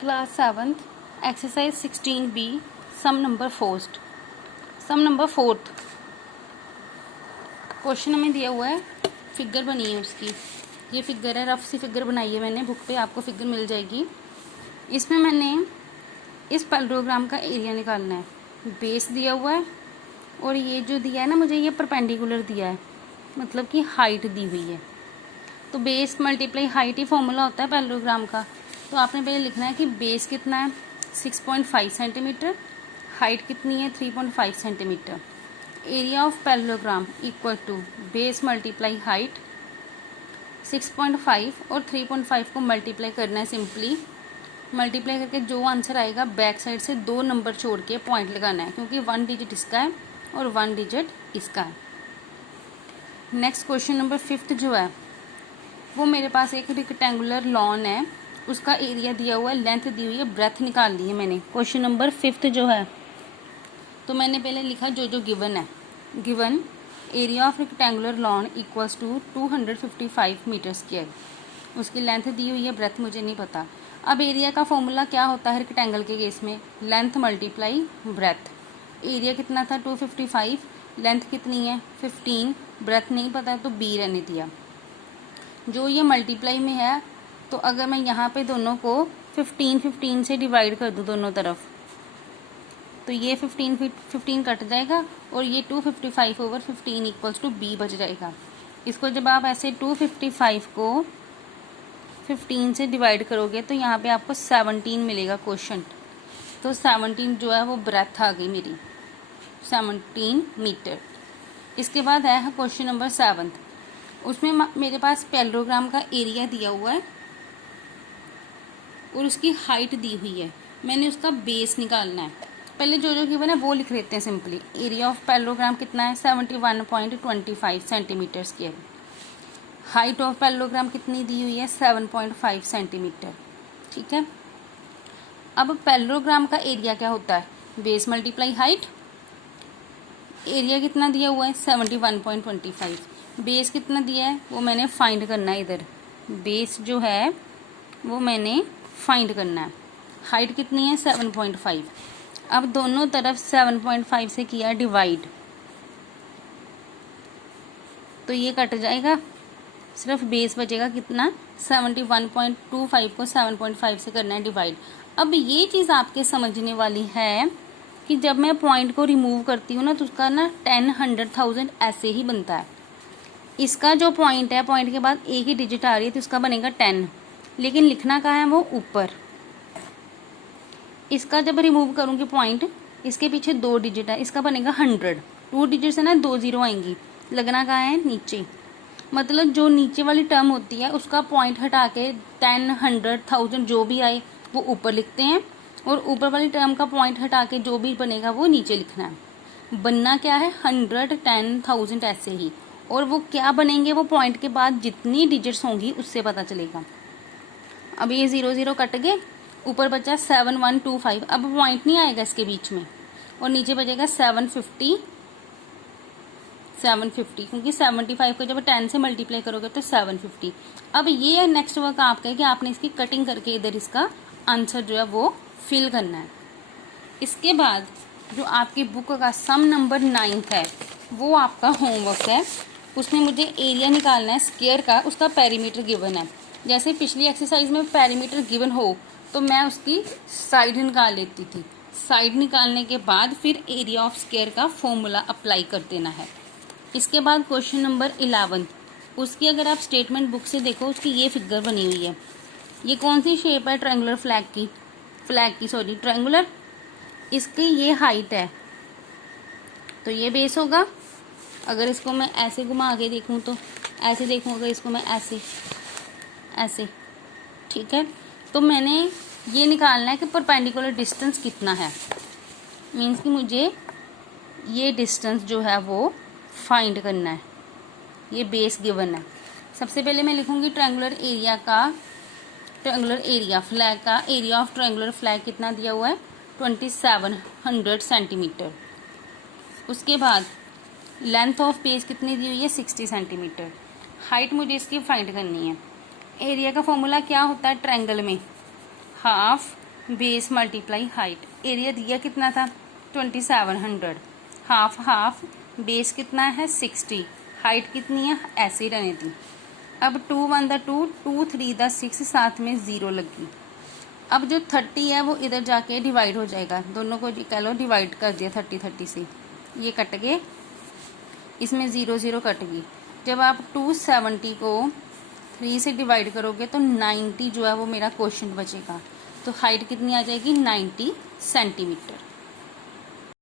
Class 7th exercise 16B सम number fourth question हमें दिया हुआ है। फिगर बनी है उसकी, ये फिगर है, रफ सी फिगर बनाई है मैंने, बुक पे आपको फिगर मिल जाएगी। इसमें मैंने इस पैरेललोग्राम का एरिया निकालना है। बेस दिया हुआ है और ये जो दिया है ना मुझे, ये परपेंडिकुलर दिया है, मतलब कि हाइट दी हुई है। तो बेस मल्टीप्लाई हाइट ही फॉर्मूला होता है पैरेललोग्राम का। तो आपने पहले लिखना है कि बेस कितना है 6.5 सेंटीमीटर, हाइट कितनी है 3.5 centimetre. Area of parallelogram equal to base multiply height 6.5 और 3.5 को मल्टीप्लाई करना है। सिंपली मल्टीप्लाई करके जो आंसर आएगा बैक साइड से 2 नंबर छोड़ के पॉइंट लगाना है, क्योंकि 1 डिजिट इसका है और 1 डिजिट इसका है। नेक्स्ट क्वेश्चन नंबर 5 जो है वो मेरे पास एक रेक्टेंगुलर लॉन है, उसका एरिया दिया हुआ है, लेंथ दी हुई है, ब्रेथ निकाल ली है मैंने। क्वेश्चन नंबर 5 जो है तो मैंने पहले लिखा जो गिवन है। Given area of rectangular lawn equals to 255 metre square. उसकी लेंथ दी हुई है, ब्रेथ मुझे नहीं पता। अब एरिया का फॉर्मूला क्या होता है रेक्टेंगल के केस में, लेंथ मल्टीप्लाई ब्रेथ। एरिया कितना था 255, लेंथ कितनी है 15, ब्रेथ नहीं पता तो बी रहने दिया। जो ये मल्टीप्लाई में है तो अगर मैं यहाँ पे दोनों को 15 से डिवाइड कर दूँ दोनों तरफ, तो ये 15 कट जाएगा और ये 255 ओवर 15 इक्वल्स टू बी बच जाएगा। इसको जब आप ऐसे 255 को 15 से डिवाइड करोगे तो यहाँ पे आपको 17 मिलेगा क्वेश्चन। तो 17 जो है वो ब्रेथ आ गई मेरी, 17 मीटर। इसके बाद आया है क्वेश्चन नंबर 7। उसमें मेरे पास पैरेललोग्राम का एरिया दिया हुआ है और उसकी हाइट दी हुई है, मैंने उसका बेस निकालना है। पहले जो गिवन है वो लिख लेते हैं सिंपली। एरिया ऑफ पैरेललोग्राम कितना है 71.25 centimetre square. Height of parallelogram कितनी दी हुई है 7.5 सेंटीमीटर। ठीक है, अब पैरेललोग्राम का एरिया क्या होता है, बेस मल्टीप्लाई हाइट। एरिया कितना दिया हुआ है 71.25, बेस कितना दिया है वो मैंने फाइंड करना है। इधर बेस जो है वो मैंने फाइंड करना है। हाइट कितनी है 7.5। अब दोनों तरफ 7.5 से किया डिवाइड तो ये कट जाएगा, सिर्फ बेस बचेगा कितना 71.25 को 7.5 से करना है डिवाइड। अब ये चीज़ आपके समझने वाली है कि जब मैं पॉइंट को रिमूव करती हूँ ना तो उसका ना 10, 100,000 ऐसे ही बनता है। इसका जो पॉइंट है, पॉइंट के बाद एक ही डिजिट आ रही है तो उसका बनेगा 10, लेकिन लिखना कहाँ है वो ऊपर। इसका जब रिमूव करूँगी पॉइंट, इसके पीछे 2 डिजिट है, इसका बनेगा 100। 2 डिजिट से ना 2 0 आएंगी, लगना कहाँ है नीचे। मतलब जो नीचे वाली टर्म होती है उसका पॉइंट हटा के 10, 100,000 जो भी आए वो ऊपर लिखते हैं, और ऊपर वाली टर्म का पॉइंट हटा के जो भी बनेगा वो नीचे लिखना है। बनना क्या है 100, 10,000 ऐसे ही। और वो क्या बनेंगे वो पॉइंट के बाद जितनी डिजिट्स होंगी उससे पता चलेगा। अब ये 0 0 कट गए, ऊपर बचा 7125। अब पॉइंट नहीं आएगा इसके बीच में, और नीचे बचेगा 750, क्योंकि 75 को जब 10 से मल्टीप्लाई करोगे तो 750। अब ये नेक्स्ट वर्क आपका है कि आपने इसकी कटिंग करके इधर इसका आंसर जो है वो फिल करना है। इसके बाद जो आपकी बुक का सम नंबर 9 है वो आपका होमवर्क है। उसमें मुझे एरिया निकालना है स्क्वायर का, उसका पेरीमीटर गिवन है। जैसे पिछली एक्सरसाइज में पेरीमीटर गिवन हो तो मैं उसकी साइड निकाल लेती थी। साइड निकालने के बाद फिर एरिया ऑफ स्क्वायर का फॉर्मूला अप्लाई कर देना है। इसके बाद क्वेश्चन नंबर 11, उसकी अगर आप स्टेटमेंट बुक से देखो उसकी ये फिगर बनी हुई है। ये कौन सी शेप है ट्रायंगुलर ट्रायंगुलर। इसकी ये हाइट है तो ये बेस होगा। अगर इसको मैं ऐसे घुमा के देखूँ तो ऐसे देखूँ, अगर इसको मैं ऐसे ठीक है, तो मैंने ये निकालना है कि परपेंडिकुलर डिस्टेंस कितना है। मीन्स कि मुझे ये डिस्टेंस जो है वो फाइंड करना है। ये बेस गिवन है। सबसे पहले मैं लिखूँगी ट्रायंगुलर एरिया फ्लैग का। एरिया ऑफ ट्रायंगुलर फ्लैग कितना दिया हुआ है 2700 सेंटीमीटर। उसके बाद लेंथ ऑफ बेस कितनी दी हुई है 60 सेंटीमीटर। हाइट मुझे इसकी फाइंड करनी है। एरिया का फॉर्मूला क्या होता है ट्रायंगल में, half base multiply height. Area दिया कितना था 2700, हाफ हाफ, बेस कितना है 60, हाइट कितनी है ऐसे ही रहने दी। अब 2 1 द 2, 2 3 द 6, साथ में 0 लगी। अब जो 30 है वो इधर जाके डिवाइड हो जाएगा, दोनों को कह लो डिवाइड कर दिया 30 30 से, ये कट गए, इसमें 0 0 कट गई। जब आप 270 को 3 से डिवाइड करोगे तो 90 जो है वो मेरा क्वेश्चन बचेगा। तो हाइट कितनी आ जाएगी 90 सेंटीमीटर।